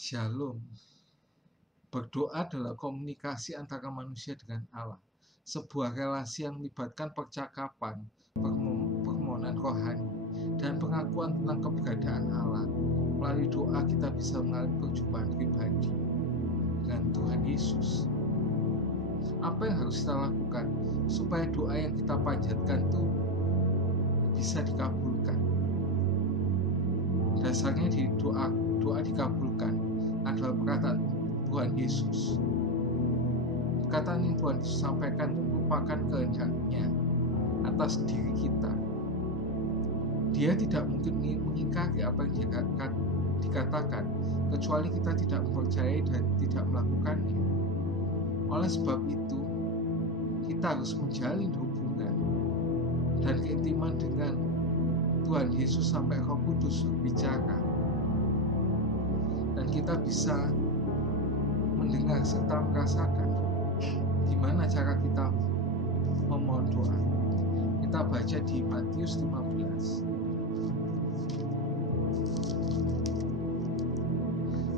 Shalom. Berdoa adalah komunikasi antara manusia dengan Allah. Sebuah relasi yang melibatkan percakapan, permohonan rohani, dan pengakuan tentang keberadaan Allah. Melalui doa kita bisa mengalami perjumpaan pribadi dengan Tuhan Yesus. Apa yang harus kita lakukan supaya doa yang kita panjatkan itu bisa dikabulkan? Dasarnya di doa dikabulkan adalah perkataan Tuhan Yesus. Perkataan yang Tuhan Yesus sampaikan itu merupakan kehendak-Nya atas diri kita. Dia tidak mungkin mengingkari apa yang dikatakan, kecuali kita tidak mempercayai dan tidak melakukannya. Oleh sebab itu, kita harus menjalin hubungan dan keintiman dengan Tuhan Yesus sampai Roh Kudus berbicara. Dan kita bisa mendengar serta merasakan gimana cara kita memohon doa. Kita baca di Matius 15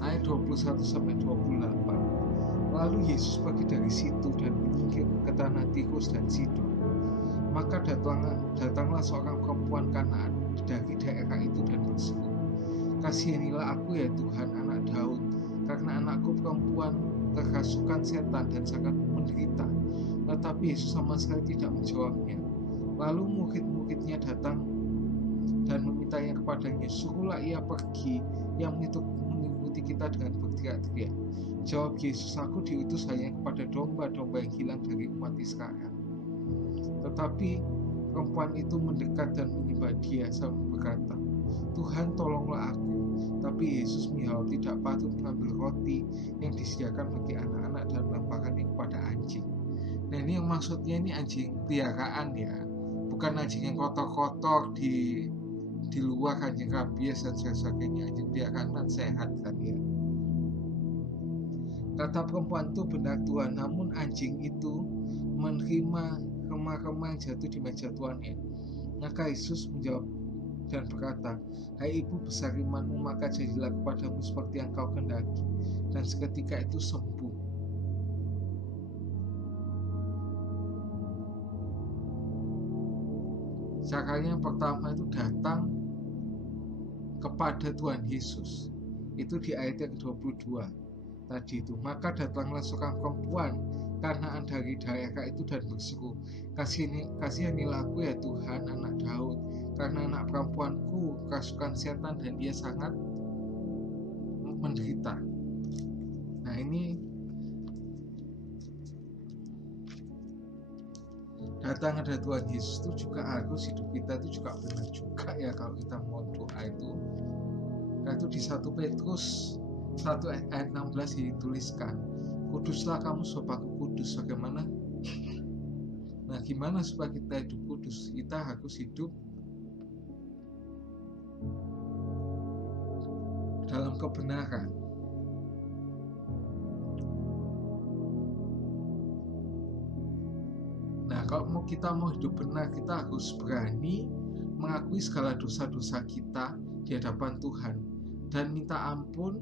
ayat 21-28. Lalu Yesus pergi dari situ dan menyingkir ke tanah Tirus dan Sidon. Maka datanglah seorang perempuan Kanaan dari daerah itu dan berseru, "Kasihanilah aku ya Tuhan, anak Daud, karena anakku perempuan kerasukan setan dan sangat menderita." Tetapi Yesus sama sekali tidak menjawabnya. Lalu murid-muridnya datang dan memintanya kepadanya, "Suruhlah ia pergi, yang mengikuti kita," dengan berteriak-teriak. Jawab Yesus, "Aku diutus hanya kepada domba-domba yang hilang dari umat Israel." Tetapi perempuan itu mendekat dan menyembah Dia sambil berkata, "Tuhan, tolonglah aku." Tapi Yesus menjawab, "Tidak patut mengambil roti yang disediakan bagi anak-anak dan melemparkannya kepada anjing." Nah, ini yang maksudnya ini anjing piaraan ya, bukan anjing yang kotor-kotor di luar, anjing rabies dan sebagainya. Anjing piaraan kan sehat kan ya. Kata perempuan itu benar Tuhan, namun anjing itu menerima remah-remah yang jatuh di meja tuannya. Maka Yesus menjawab dan berkata, "Hai ibu besar imanmu, maka jadilah kepadamu seperti yang kau kehendaki." Dan seketika itu sembuh. Caranya yang pertama itu datang kepada Tuhan Yesus. Itu di ayat yang ke-22 tadi itu. Maka datanglah seorang perempuan Kanaan dari daerah itu dan berseru, "Kasihanilah aku ya Tuhan, anak Daud, karena anak perempuanku kerasukan setan dan dia sangat menderita." Nah, ini datang ada Tuhan Yesus itu juga harus hidup kita itu juga benar juga ya kalau kita mau doa itu. Nah, itu di 1 Petrus 1 ayat 16 dituliskan, "Kuduslah kamu sebab aku kudus." Bagaimana? Nah, gimana supaya kita hidup kudus? Kita harus hidup dalam kebenaran. Nah, kalau kita mau hidup benar, kita harus berani mengakui segala dosa-dosa kita di hadapan Tuhan dan minta ampun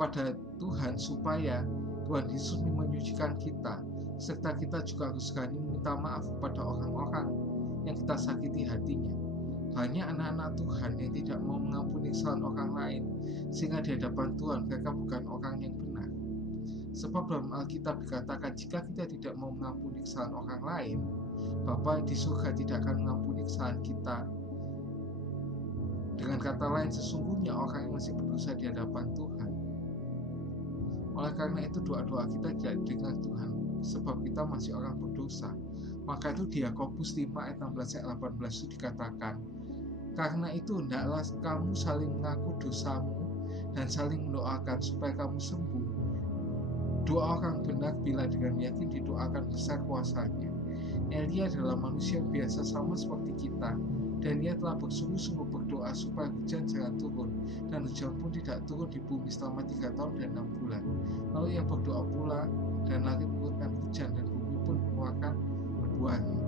pada Tuhan supaya Tuhan Yesus menyucikan kita, serta kita juga harus berani meminta maaf kepada orang-orang yang kita sakiti hatinya. Banyak anak-anak Tuhan yang tidak mau mengampuni kesalahan orang lain, sehingga di hadapan Tuhan mereka bukan orang yang benar. Sebab dalam Alkitab dikatakan, jika kita tidak mau mengampuni kesalahan orang lain, Bapa di surga tidak akan mengampuni kesalahan kita. Dengan kata lain, sesungguhnya orang yang masih berdosa di hadapan Tuhan. Oleh karena itu doa-doa kita tidak didengar Tuhan, sebab kita masih orang berdosa. Maka itu di Yakobus 5 ayat 16 ayat 18 itu dikatakan, "Karena itu hendaklah kamu saling mengaku dosamu dan saling mendoakan supaya kamu sembuh. Doa orang benar bila dengan yakin didoakan besar kuasanya." Elia adalah manusia biasa sama seperti kita, dan ia telah bersungguh-sungguh berdoa supaya hujan jangan turun, dan hujan pun tidak turun di bumi selama 3 tahun dan 6 bulan. Lalu ia berdoa pula, dan langit menurunkan hujan, dan bumi pun mengeluarkan buahnya.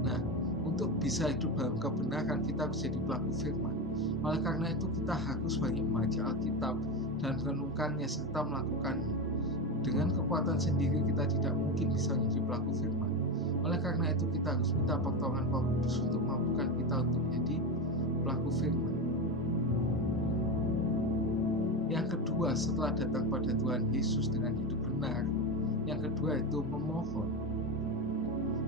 Nah, untuk bisa hidup dalam kebenaran, kita menjadi pelaku firman. Oleh karena itu kita harus banyak membaca Alkitab dan merenungkannya serta melakukannya. Dengan kekuatan sendiri kita tidak mungkin bisa menjadi pelaku firman. Oleh karena itu kita harus minta pertolongan Roh Kudus untuk memampukan kita untuk menjadi pelaku firman. Yang kedua, setelah datang pada Tuhan Yesus dengan hidup benar, yang kedua itu memohon.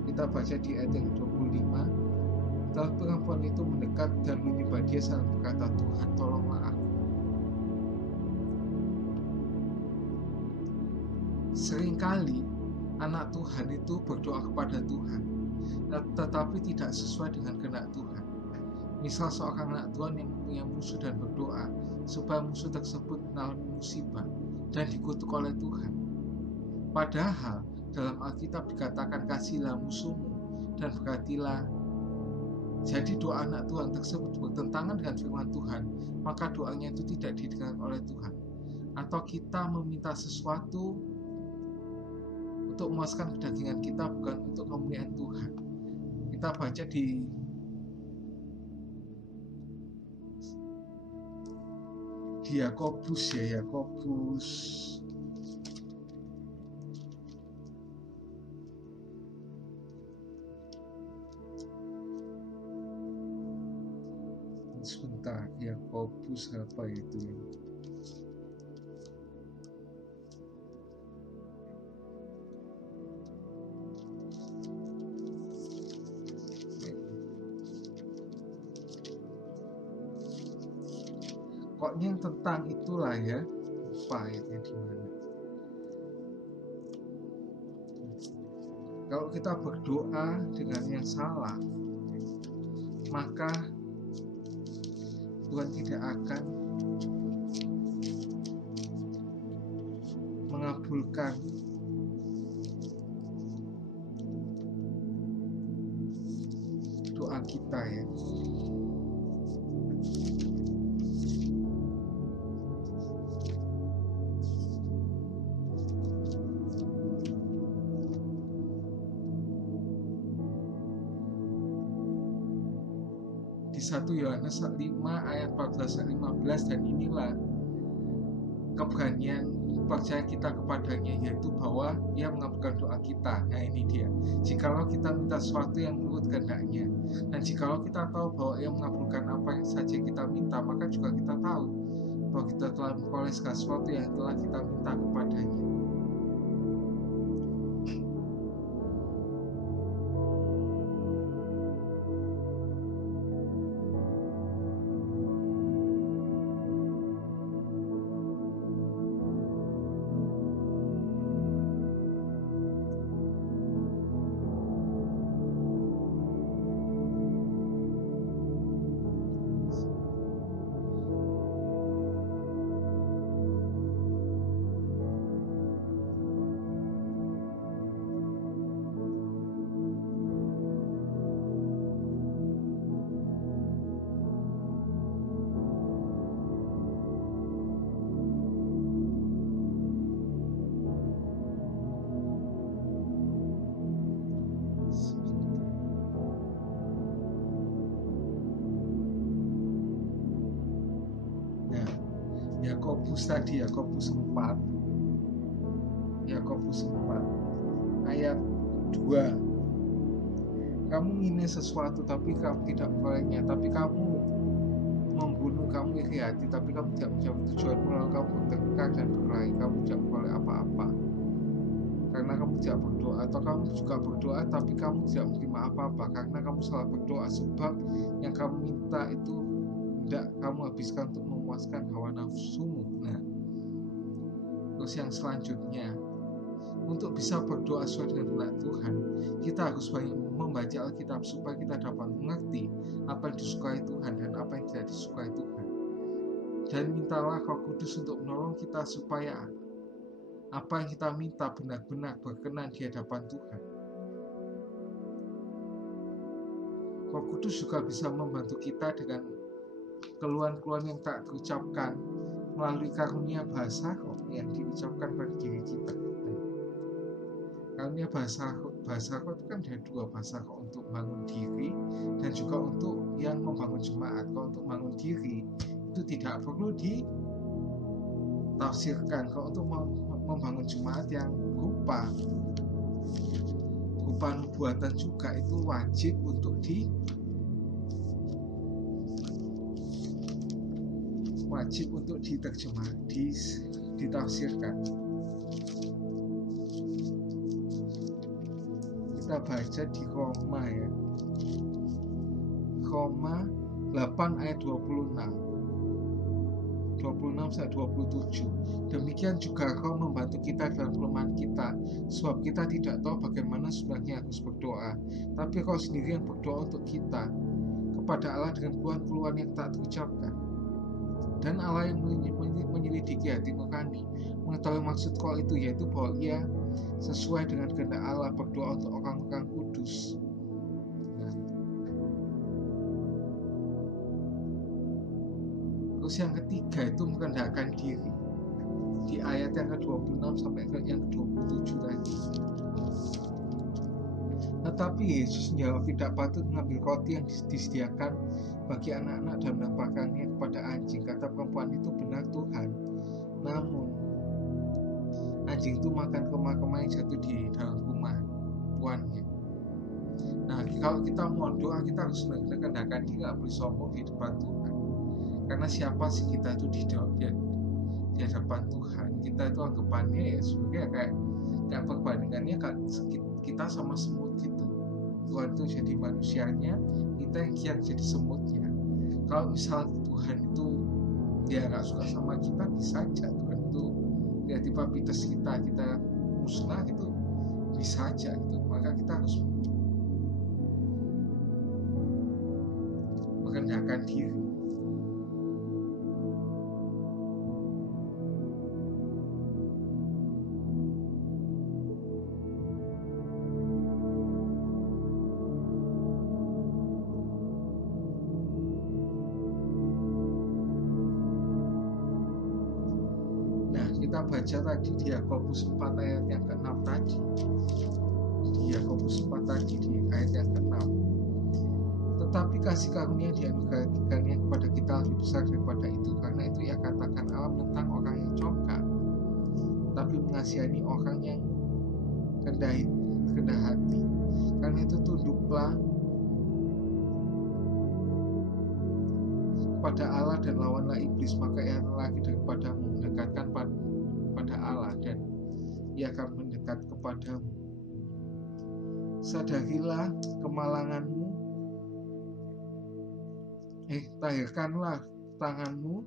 Kita baca di ayat yang 25, lalu perempuan itu mendekat dan menyembah Dia sambil berkata, Tuhan tolonglah aku. Seringkali anak Tuhan itu berdoa kepada Tuhan, tetapi tidak sesuai dengan kehendak Tuhan. Misal seorang anak Tuhan yang mempunyai musuh dan berdoa supaya musuh tersebut mengalami musibah dan dikutuk oleh Tuhan. Padahal dalam Alkitab dikatakan kasihilah musuhmu dan berkatilah. Jadi doa anak Tuhan tersebut bertentangan dengan firman Tuhan, maka doanya itu tidak didengar oleh Tuhan. Atau kita meminta sesuatu untuk memuaskan kedagingan kita, bukan untuk kemuliaan Tuhan. Kita baca di Yakobus ya, Yakobus sebentar, Yakobus apa itu ya? Pokoknya tentang itulah ya, lupa ayatnya di mana. Kalau kita berdoa dengan yang salah, maka Tuhan tidak akan mengabulkan doa kita ya. Di 1 Yohanes 5 ayat 14-15, dan inilah keberanian percaya kita kepadanya, yaitu bahwa Ia mengabulkan doa kita. Nah ini dia, jikalau kita minta sesuatu yang menurut kehendaknya, dan jikalau kita tahu bahwa Ia mengabulkan apa yang saja kita minta, maka juga kita tahu bahwa kita telah memperoleh segala sesuatu yang telah kita minta kepadanya. Yakobus tadi, Yakobus 4 ayat 2. Kamu ingin sesuatu tapi kamu tidak memperolehnya, tapi kamu membunuh, kamu iri hati tapi kamu tidak mencapai tujuanmu, lalu kamu bertengkar dan berkelahi, kamu tidak memperoleh apa-apa karena kamu tidak berdoa. Atau kamu juga berdoa tapi kamu tidak menerima apa-apa karena kamu salah berdoa, sebab yang kamu minta itu tidak kamu habiskan untuk memuaskan hawa nafsumu. Nah, terus yang selanjutnya, untuk bisa berdoa sesuai dengan kehendak Tuhan, kita harus banyak membaca Alkitab supaya kita dapat mengerti apa yang disukai Tuhan dan apa yang tidak disukai Tuhan. Dan mintalah Roh Kudus untuk menolong kita supaya apa yang kita minta benar-benar berkenan di hadapan Tuhan. Roh Kudus juga bisa membantu kita dengan keluhan-keluhan yang tak terucapkan melalui karunia bahasa roh yang diucapkan pada diri kita. Karunia bahasa roh bahasa roh itu kan ada dua, bahasa roh untuk bangun diri dan juga untuk yang membangun jemaat. Kalau untuk bangun diri itu tidak perlu ditafsirkan. Kalau untuk membangun jemaat yang berupa nubuatan juga itu wajib untuk ditafsirkan. Kita baca di Roma ya, Roma 8 ayat 26 sampai 27. Demikian juga Roh membantu kita dalam kelemahan kita, sebab kita tidak tahu bagaimana sebenarnya harus berdoa, tapi Roh sendiri yang berdoa untuk kita kepada Allah dengan keluhan-keluhan yang tak terucapkan. Dan Allah yang menyelidiki hati nurani mengetahui maksud Roh itu, yaitu bahwa Ia sesuai dengan kehendak Allah berdoa untuk orang-orang kudus. Terus yang ketiga itu merendahkan diri di ayat yang ke-26 sampai ke yang ke-27 tadi. Tetapi Yesus menjawab, tidak patut mengambil roti yang disediakan bagi anak-anak dan melemparkannya kepada anjing. Kata perempuan itu, benar Tuhan, namun anjing itu makan kemah-kemah yang jatuh di dalam rumah tuannya. Nah, kalau kita mohon doa, kita harus merendahkan diri, nggak boleh sombong di depan Tuhan. Karena siapa sih kita itu di hadapan Tuhan? Kita itu anggapannya ya sebenarnya kayak perbandingannya kita sama semut gitu. Tuhan itu jadi manusianya, kita yang jadi semutnya. Kalau misal Tuhan itu dia nggak suka sama kita, bisa aja Tuhan itu tiba-tiba pites kita musnah gitu, bisa aja gitu. Maka kita harus merendahkan diri. Kita baca tadi di Yakobus 4 ayat yang ke-6 tadi. Di Yakobus 4 tadi di ayat yang ke-6. Tetapi kasih karunia dianugerahkannya kepada kita lebih besar daripada itu, karena itu Ia katakan Allah tentang orang yang congkak, tapi mengasihani orang yang rendah hati. Karena itu tunduklah kepada Allah dan lawanlah iblis, maka ia lagi daripadamu, mendekatkan pada Allah dan Ia akan mendekat kepadamu. Sadarilah kemalanganmu, tahirkanlah tanganmu,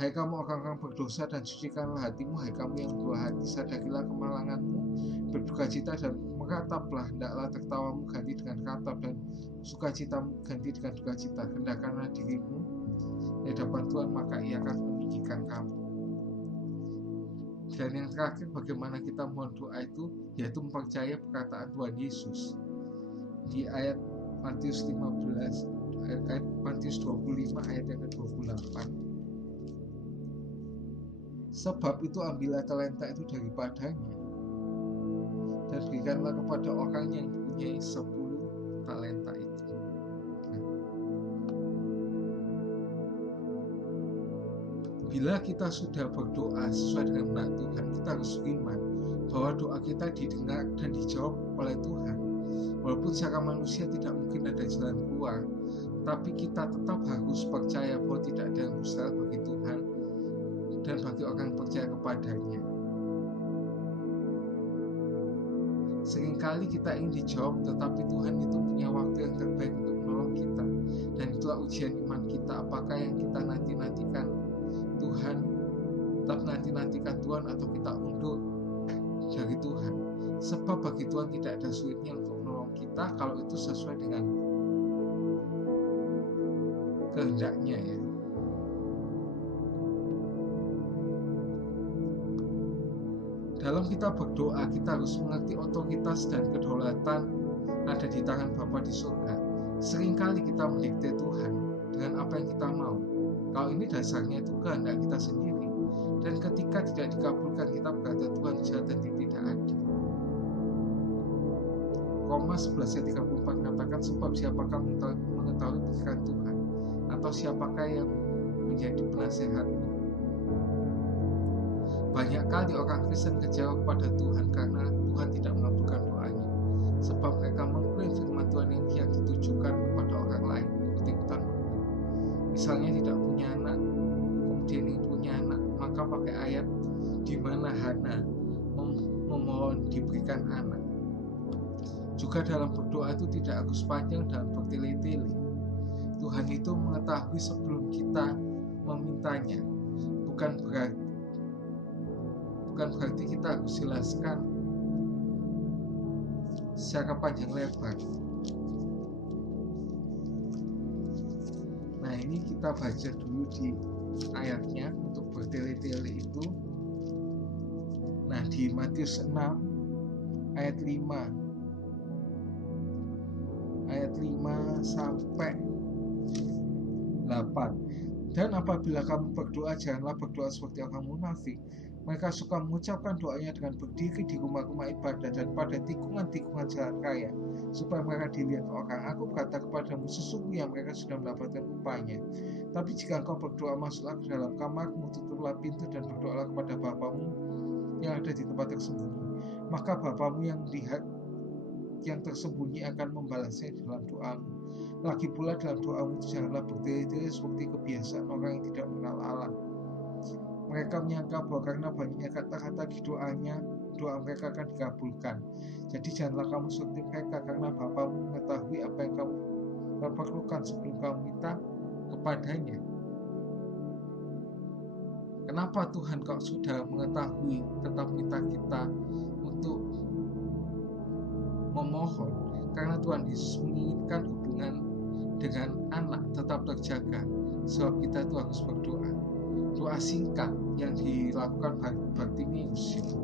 hai kamu orang-orang berdosa, dan sucikanlah hatimu, hai kamu yang dua hati. Sadarilah kemalanganmu, berdukacita dan merataplah, hendaklah tertawamu ganti dengan ratap dan sukacitamu ganti dengan dukacita. Hendakkanlah dirimu di hadapan Tuhan, maka Ia akan meninggikan kamu. Dan yang terakhir, bagaimana kita mohon doa itu, yaitu mempercayai perkataan Tuhan Yesus di ayat Matius 25 ayat yang ke-28. Sebab itu ambillah talenta itu daripadanya dan berikanlah kepada orang yang mempunyai 10 talenta itu. Bila kita sudah berdoa sesuai dengan kehendak Tuhan, kita harus beriman bahwa doa kita didengar dan dijawab oleh Tuhan. Walaupun secara manusia tidak mungkin ada jalan keluar, tapi kita tetap harus percaya bahwa tidak ada yang mustahil bagi Tuhan dan bagi orang yang percaya kepadanya. Seringkali kita ingin dijawab, tetapi Tuhan itu punya waktu yang terbaik untuk menolong kita. Dan itulah ujian iman kita, apakah yang kita nanti-nantikan Tuhan, tetap nanti-nantikan Tuhan, atau kita undur dari Tuhan. Sebab bagi Tuhan tidak ada sulitnya untuk menolong kita kalau itu sesuai dengan kehendaknya ya. Dalam kita berdoa, kita harus mengerti otoritas dan kedaulatan ada di tangan Bapa di surga. Seringkali kita mendikte Tuhan dengan apa yang kita mau. Kalau ini dasarnya itu kehendak kita sendiri. Dan ketika tidak dikabulkan, kita berkata Tuhan jahat dan tidak adil. Roma 11:34 mengatakan, sebab siapakah mengetahui pikiran Tuhan, atau siapakah yang menjadi penasehatmu. Banyak kali orang Kristen kecewa kepada Tuhan karena Tuhan tidak mengabulkan doanya, sebab mereka mengklaim firman Tuhan yang ditujukan kepada orang lain ikut-ikutan. Misalnya tidak punya anak, kemudian yang punya anak, maka pakai ayat di mana Hana memohon diberikan anak. Juga dalam berdoa itu tidak harus panjang dan bertele-tele. Tuhan itu mengetahui sebelum kita memintanya. Bukan berarti kita harus jelaskan secara panjang lebar. Nah, ini kita baca dulu di ayatnya untuk bertele-tele itu. Nah, di Matius 6 ayat 5 sampai 8. Dan apabila kamu berdoa, janganlah berdoa seperti orang munafik. Mereka suka mengucapkan doanya dengan berdiri di rumah-rumah ibadat dan pada tikungan-tikungan jalan raya, supaya mereka dilihat orang. Aku berkata kepadamu, sesungguhnya mereka sudah mendapatkan upahnya. Tapi jika engkau berdoa, masuklah ke dalam kamarmu, tutuplah pintu dan berdoalah kepada Bapamu yang ada di tempat tersembunyi. Maka Bapamu yang lihat yang tersembunyi akan membalasnya dalam doamu. Lagi pula dalam doamu janganlah bertele-tele seperti kebiasaan orang yang tidak mengenal Allah. Mereka menyangka bahwa karena banyaknya kata-kata di doanya, doa mereka akan dikabulkan. Jadi janganlah kamu seperti mereka, karena Bapamu mengetahui apa yang kamu perlukan sebelum kamu minta kepadanya. Kenapa Tuhan kok sudah mengetahui tetap minta kita untuk memohon? Karena Tuhan Yesus menginginkan hubungan dengan anak tetap terjaga, sebab kita itu harus berdoa. Doa singkat yang dilakukan Bartimeus itu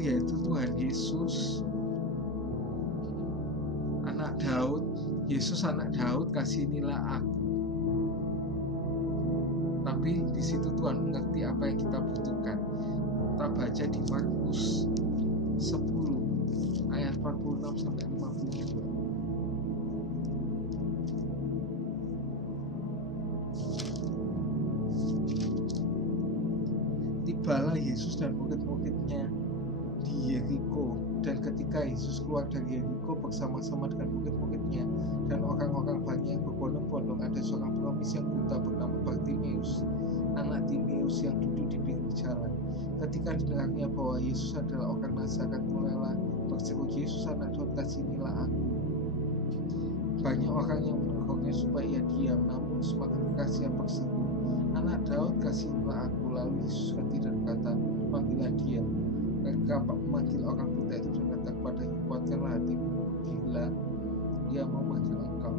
yaitu, Tuhan Yesus anak Daud, Yesus anak Daud, kasihanilah aku. Tapi di situ Tuhan mengerti apa yang kita butuhkan. Kita baca di Markus 10 ayat 46 sampai 52. Tibalah Yesus dan murid-muridnya di Yeriko, dan ketika Yesus keluar dari Yeriko bersama-sama dengan murid-muridnya dan orang-orang banyak yang berbondong-bondong, ada seorang pengemis yang buta bernama Bartimeus, anak Timeus, yang duduk di pinggir jalan. Ketika didengarnya bahwa Yesus adalah orang Nazaret, mulailah berseru, Yesus anak Daud, kasihanilah aku. Banyak orang yang menegurnya supaya ia diam, namun semakin keras ia berseru, anak Daud, kasihanilah aku. Lalu Yesus ganti dan berkata, panggillah dia. Mereka memanggil orang buta itu dan kata kepadanya, kuatkanlah hatimu, pergilah, ia mau memanggil engkau.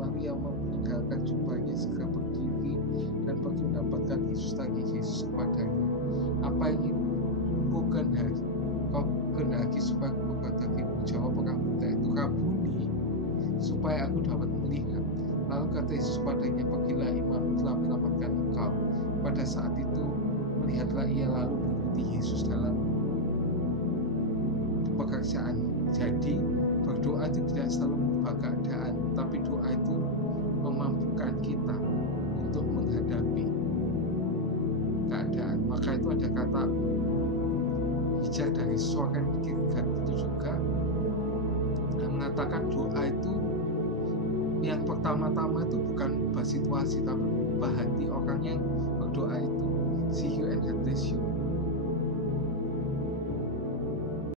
Lalu ia meninggalkan jubahnya, segera berdiri dan pergi mendapatkan Yesus. Tanya Yesus kepadanya, apa yang kau kehendaki supaya aku berkata bagimu? Jawab orang buta itu, Rabuni, supaya aku dapat melihat. Lalu kata Yesus kepadanya, pergilah, imanmu telah menyelamatkan engkau. Pada saat itu melihatlah ia, lalu mengikuti Yesus dalam pekerjaannya. Jadi berdoa itu tidak selalu mengubah keadaan, tapi doa itu memampukan kita untuk menghadapi keadaan. Maka itu ada kata bijak dari Soren Kierkegaard itu juga yang mengatakan doa itu yang pertama-tama itu bukan mengubah situasi, tapi mengubah hati orang yang berdoa itu.